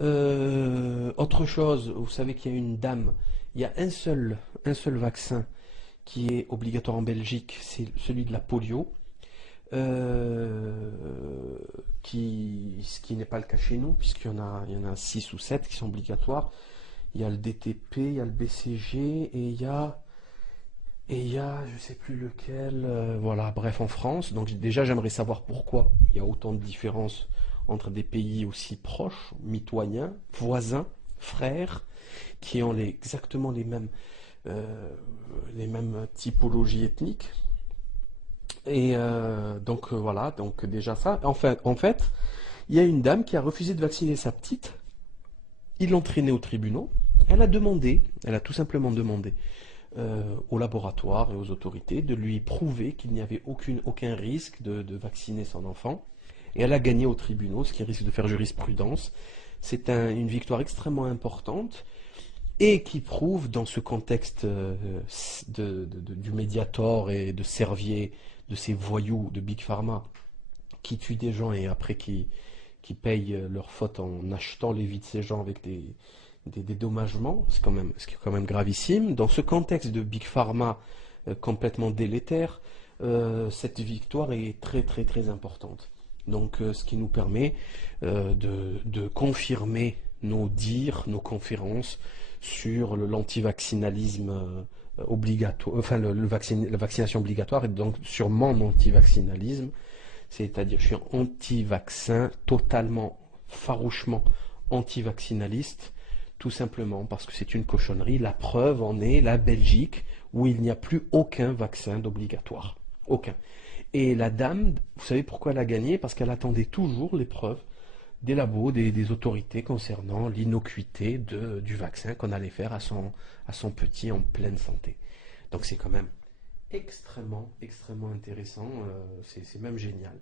Autre chose, vous savez qu'il y a une dame, il y a un seul vaccin qui est obligatoire en Belgique, c'est celui de la polio, euh, ce qui n'est pas le cas chez nous, puisqu'il y en a 6 ou 7 qui sont obligatoires. Il y a le DTP, il y a le BCG et il y a je sais plus lequel, voilà, bref, en France. Donc déjà, j'aimerais savoir pourquoi il y a autant de différences entre des pays aussi proches, mitoyens, voisins, frères, qui ont exactement les mêmes typologies ethniques. Et donc voilà, donc déjà ça. En fait, il y a une dame qui a refusé de vacciner sa petite. Ils l'ont traînée au tribunal. Elle a tout simplement demandé au laboratoire et aux autorités de lui prouver qu'il n'y avait aucun risque de vacciner son enfant. Et elle a gagné au tribunal, ce qui risque de faire jurisprudence. C'est une victoire extrêmement importante et qui prouve, dans ce contexte du Mediator et de Servier, de ces voyous de Big Pharma, qui tuent des gens et après qui payent leurs fautes en achetant les vies de ces gens avec des dédommagements, ce qui est quand même gravissime. Dans ce contexte de Big Pharma complètement délétère, cette victoire est très très très importante. Donc ce qui nous permet de confirmer nos dires, nos conférences sur l'antivaccinalisme obligatoire, enfin la vaccination obligatoire et donc sur mon antivaccinalisme, c'est-à-dire je suis anti-vaccin, totalement, farouchement anti-vaccinaliste, tout simplement parce que c'est une cochonnerie. La preuve en est la Belgique, où il n'y a plus aucun vaccin d'obligatoire. Aucun. Et la dame, vous savez pourquoi elle a gagné? Parce qu'elle attendait toujours les preuves des labos, des autorités concernant l'innocuité du vaccin qu'on allait faire à son petit en pleine santé. Donc c'est quand même extrêmement, extrêmement intéressant, c'est même génial.